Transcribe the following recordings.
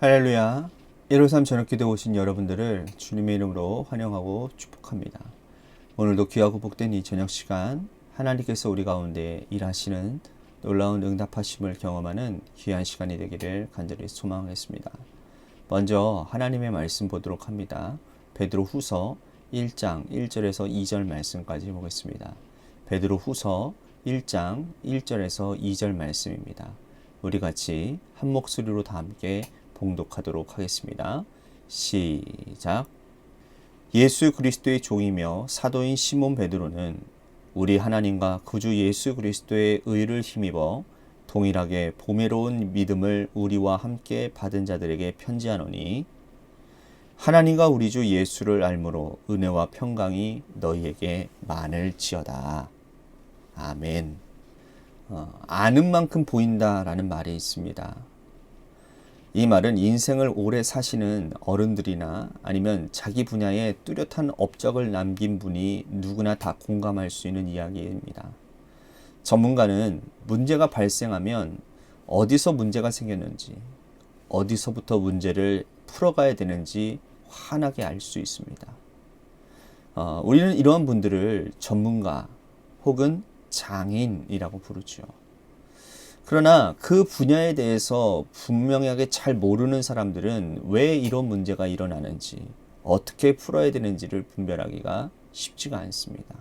할렐루야. 153 저녁기도 오신 여러분들을 주님의 이름으로 환영하고 축복합니다. 오늘도 귀하고 복된 이 저녁 시간 하나님께서 우리 가운데 일하시는 놀라운 응답하심을 경험하는 귀한 시간이 되기를 간절히 소망하겠습니다. 먼저 하나님의 말씀 보도록 합니다. 베드로 후서 1장 1절에서 2절 말씀까지 보겠습니다. 베드로 후서 1장 1절에서 2절 말씀입니다. 우리 같이 한 목소리로 다 함께 봉독하도록 하겠습니다. 시작. 예수 그리스도의 종이며 사도인 시몬 베드로는 우리 하나님과 구주 예수 그리스도의 의를 힘입어 동일하게 보배로운 믿음을 우리와 함께 받은 자들에게 편지하노니 하나님과 우리 주 예수를 알므로 은혜와 평강이 너희에게 많을지어다. 아멘. 아는 만큼 보인다라는 말이 있습니다. 이 말은 인생을 오래 사시는 어른들이나 아니면 자기 분야에 뚜렷한 업적을 남긴 분이 누구나 다 공감할 수 있는 이야기입니다. 전문가는 문제가 발생하면 어디서 문제가 생겼는지, 어디서부터 문제를 풀어가야 되는지 환하게 알 수 있습니다. 우리는 이러한 분들을 전문가 혹은 장인이라고 부르죠. 그러나 그 분야에 대해서 분명하게 잘 모르는 사람들은 왜 이런 문제가 일어나는지, 어떻게 풀어야 되는지를 분별하기가 쉽지가 않습니다.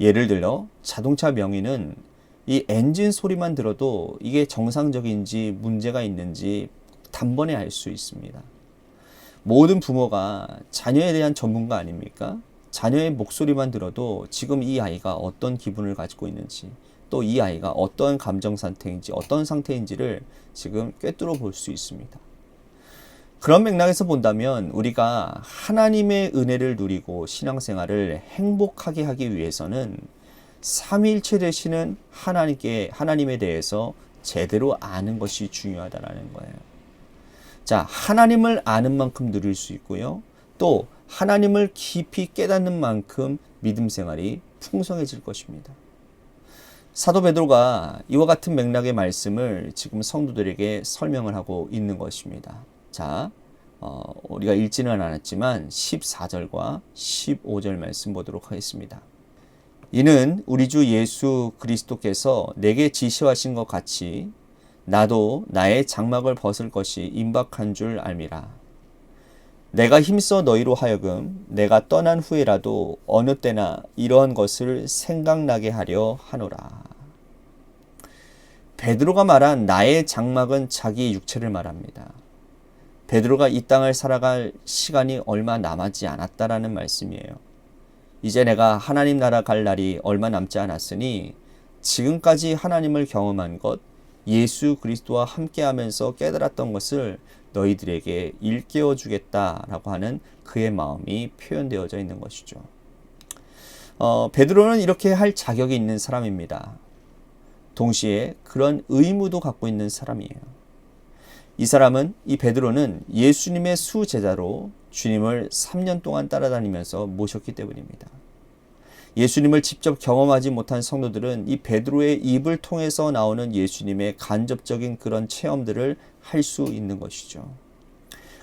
예를 들어 자동차 명의는 이 엔진 소리만 들어도 이게 정상적인지 문제가 있는지 단번에 알 수 있습니다. 모든 부모가 자녀에 대한 전문가 아닙니까? 자녀의 목소리만 들어도 지금 이 아이가 어떤 기분을 가지고 있는지, 또 이 아이가 어떤 감정 상태인지 어떤 상태인지를 지금 꿰뚫어 볼 수 있습니다. 그런 맥락에서 본다면 우리가 하나님의 은혜를 누리고 신앙생활을 행복하게 하기 위해서는 삼위일체 되시는 하나님에 대해서 제대로 아는 것이 중요하다는 거예요. 자, 하나님을 아는 만큼 누릴 수 있고요. 또 하나님을 깊이 깨닫는 만큼 믿음 생활이 풍성해질 것입니다. 사도 베드로가 이와 같은 맥락의 말씀을 지금 성도들에게 설명을 하고 있는 것입니다. 자, 우리가 읽지는 않았지만 14절과 15절 말씀 보도록 하겠습니다. 이는 우리 주 예수 그리스도께서 내게 지시하신 것 같이 나도 나의 장막을 벗을 것이 임박한 줄 알미라. 내가 힘써 너희로 하여금 내가 떠난 후에라도 어느 때나 이러한 것을 생각나게 하려 하노라. 베드로가 말한 나의 장막은 자기 육체를 말합니다. 베드로가 이 땅을 살아갈 시간이 얼마 남지 않았다라는 말씀이에요. 이제 내가 하나님 나라 갈 날이 얼마 남지 않았으니 지금까지 하나님을 경험한 것, 예수 그리스도와 함께하면서 깨달았던 것을 너희들에게 일깨워 주겠다라고 하는 그의 마음이 표현되어져 있는 것이죠. 베드로는 이렇게 할 자격이 있는 사람입니다. 동시에 그런 의무도 갖고 있는 사람이에요. 이 베드로는 예수님의 수제자로 주님을 3년 동안 따라다니면서 모셨기 때문입니다. 예수님을 직접 경험하지 못한 성도들은 이 베드로의 입을 통해서 나오는 예수님의 간접적인 그런 체험들을 할 수 있는 것이죠.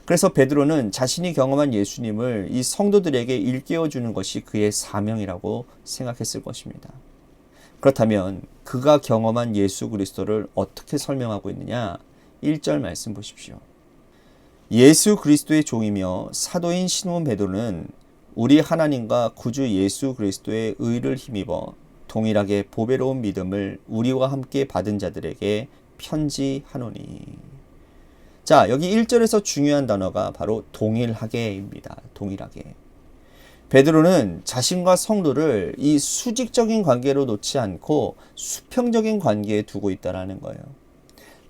그래서 베드로는 자신이 경험한 예수님을 이 성도들에게 일깨워 주는 것이 그의 사명이라고 생각했을 것입니다. 그렇다면 그가 경험한 예수 그리스도를 어떻게 설명하고 있느냐? 1절 말씀 보십시오. 예수 그리스도의 종이며 사도인 시몬 베드로는 우리 하나님과 구주 예수 그리스도의 의를 힘입어 동일하게 보배로운 믿음을 우리와 함께 받은 자들에게 편지하노니. 자, 여기 1절에서 중요한 단어가 바로 동일하게입니다. 동일하게. 베드로는 자신과 성도를 이 수직적인 관계로 놓지 않고 수평적인 관계에 두고 있다는 거예요.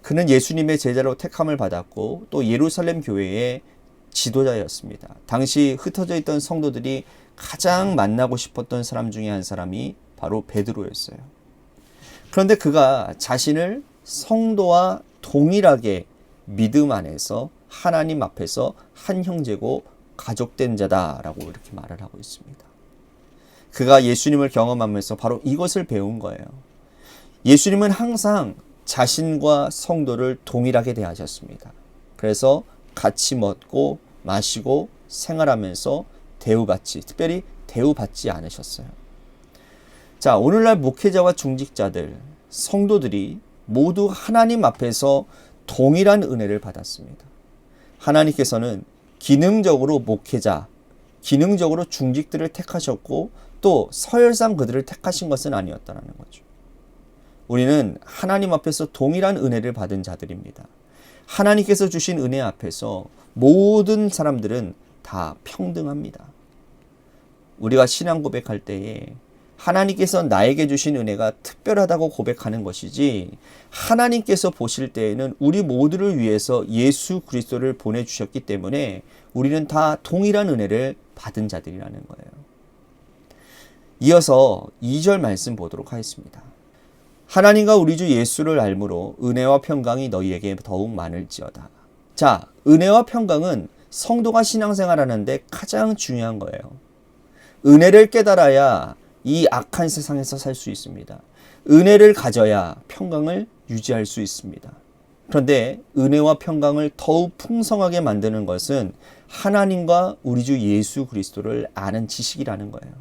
그는 예수님의 제자로 택함을 받았고 또 예루살렘 교회의 지도자였습니다. 당시 흩어져 있던 성도들이 가장 만나고 싶었던 사람 중에 한 사람이 바로 베드로였어요. 그런데 그가 자신을 성도와 동일하게 믿음 안에서 하나님 앞에서 한 형제고 가족된 자다라고 이렇게 말을 하고 있습니다. 그가 예수님을 경험하면서 바로 이것을 배운 거예요. 예수님은 항상 자신과 성도를 동일하게 대하셨습니다. 그래서 같이 먹고 마시고 생활하면서 대우받지, 특별히 대우받지 않으셨어요. 자, 오늘날 목회자와 중직자들, 성도들이 모두 하나님 앞에서 동일한 은혜를 받았습니다. 하나님께서는 기능적으로 목회자, 기능적으로 중직들을 택하셨고 또 서열상 그들을 택하신 것은 아니었다는 거죠. 우리는 하나님 앞에서 동일한 은혜를 받은 자들입니다. 하나님께서 주신 은혜 앞에서 모든 사람들은 다 평등합니다. 우리가 신앙 고백할 때에 하나님께서 나에게 주신 은혜가 특별하다고 고백하는 것이지, 하나님께서 보실 때에는 우리 모두를 위해서 예수 그리스도를 보내주셨기 때문에 우리는 다 동일한 은혜를 받은 자들이라는 거예요. 이어서 2절 말씀 보도록 하겠습니다. 하나님과 우리 주 예수를 알므로 은혜와 평강이 너희에게 더욱 많을지어다. 자, 은혜와 평강은 성도가 신앙생활하는데 가장 중요한 거예요. 은혜를 깨달아야 이 악한 세상에서 살 수 있습니다. 은혜를 가져야 평강을 유지할 수 있습니다. 그런데 은혜와 평강을 더욱 풍성하게 만드는 것은 하나님과 우리 주 예수 그리스도를 아는 지식이라는 거예요.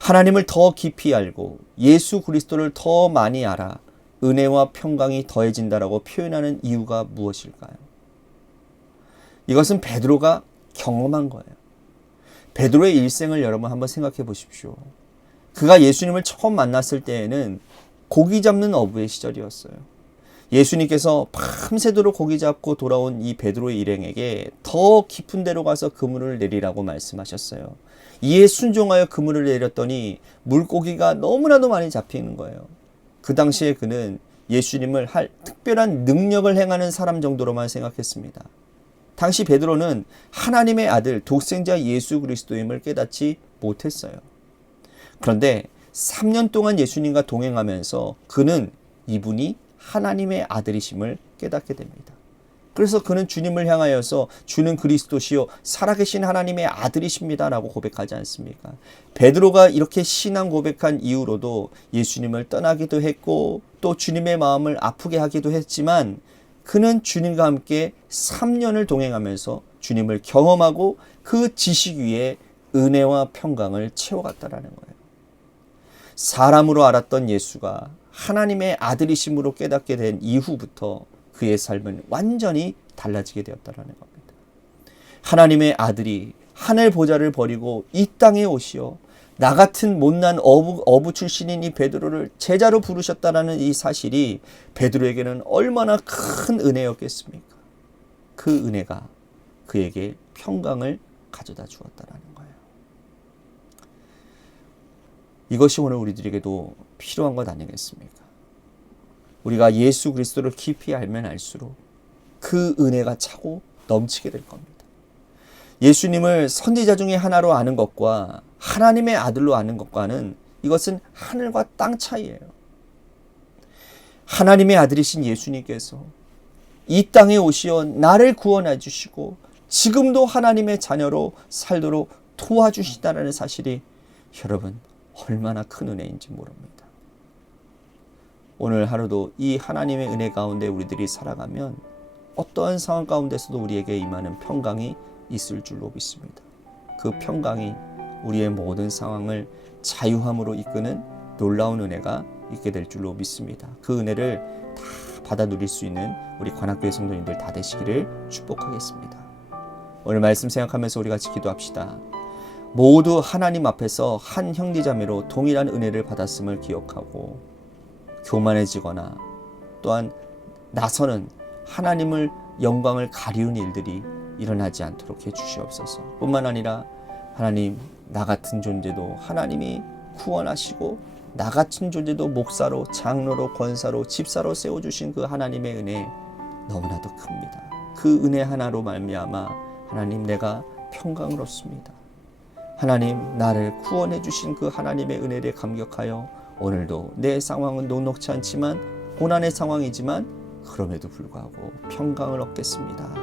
하나님을 더 깊이 알고 예수 그리스도를 더 많이 알아 은혜와 평강이 더해진다라고 표현하는 이유가 무엇일까요? 이것은 베드로가 경험한 거예요. 베드로의 일생을 여러분 한번 생각해 보십시오. 그가 예수님을 처음 만났을 때에는 고기 잡는 어부의 시절이었어요. 예수님께서 밤새도록 고기 잡고 돌아온 이 베드로의 일행에게 더 깊은 데로 가서 그물을 내리라고 말씀하셨어요. 이에 순종하여 그물을 내렸더니 물고기가 너무나도 많이 잡히는 거예요. 그 당시에 그는 예수님을 할 특별한 능력을 행하는 사람 정도로만 생각했습니다. 당시 베드로는 하나님의 아들 독생자 예수 그리스도임을 깨닫지 못했어요. 그런데 3년 동안 예수님과 동행하면서 그는 이분이 하나님의 아들이심을 깨닫게 됩니다. 그래서 그는 주님을 향하여서 주는 그리스도시요 살아계신 하나님의 아들이십니다 라고 고백하지 않습니까? 베드로가 이렇게 신앙 고백한 이후로도 예수님을 떠나기도 했고 또 주님의 마음을 아프게 하기도 했지만 그는 주님과 함께 3년을 동행하면서 주님을 경험하고 그 지식 위에 은혜와 평강을 채워갔다라는 거예요. 사람으로 알았던 예수가 하나님의 아들이심으로 깨닫게 된 이후부터 그의 삶은 완전히 달라지게 되었다는 겁니다. 하나님의 아들이 하늘 보좌를 버리고 이 땅에 오시어 나 같은 못난 어부 출신인 이 베드로를 제자로 부르셨다라는 이 사실이 베드로에게는 얼마나 큰 은혜였겠습니까? 그 은혜가 그에게 평강을 가져다 주었다라는 거예요. 이것이 오늘 우리들에게도 필요한 것 아니겠습니까? 우리가 예수 그리스도를 깊이 알면 알수록 그 은혜가 차고 넘치게 될 겁니다. 예수님을 선지자 중에 하나로 아는 것과 하나님의 아들로 아는 것과는 이것은 하늘과 땅 차이예요. 하나님의 아들이신 예수님께서 이 땅에 오시어 나를 구원해 주시고 지금도 하나님의 자녀로 살도록 도와주시다라는 사실이 여러분 얼마나 큰 은혜인지 모릅니다. 오늘 하루도 이 하나님의 은혜 가운데 우리들이 살아가면 어떠한 상황 가운데서도 우리에게 임하는 평강이 있을 줄로 믿습니다. 그 평강이 우리의 모든 상황을 자유함으로 이끄는 놀라운 은혜가 있게 될 줄로 믿습니다. 그 은혜를 다 받아 누릴 수 있는 우리 관악교회 성도님들 다 되시기를 축복하겠습니다. 오늘 말씀 생각하면서 우리 같이 기도합시다. 모두 하나님 앞에서 한 형제자매로 동일한 은혜를 받았음을 기억하고 교만해지거나 또한 나서는 하나님을 영광을 가리운 일들이 일어나지 않도록 해주시옵소서. 뿐만 아니라 하나님 나 같은 존재도 하나님이 구원하시고 나 같은 존재도 목사로 장로로 권사로 집사로 세워주신 그 하나님의 은혜 너무나도 큽니다. 그 은혜 하나로 말미암아 하나님 내가 평강을 얻습니다. 하나님 나를 구원해 주신 그 하나님의 은혜를 감격하여 오늘도 내 상황은 녹록지 않지만 고난의 상황이지만 그럼에도 불구하고 평강을 얻겠습니다.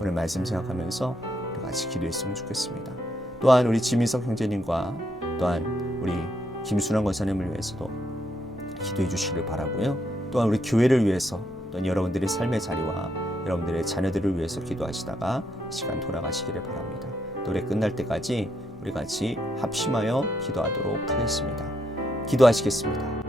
오늘 말씀 생각하면서 우리 같이 기도했으면 좋겠습니다. 또한 우리 지민석 형제님과 또한 우리 김순환 권사님을 위해서도 기도해 주시기를 바라고요. 또한 우리 교회를 위해서 또한 여러분들의 삶의 자리와 여러분들의 자녀들을 위해서 기도하시다가 시간 돌아가시기를 바랍니다. 노래 끝날 때까지 우리 같이 합심하여 기도하도록 하겠습니다. 기도하시겠습니다.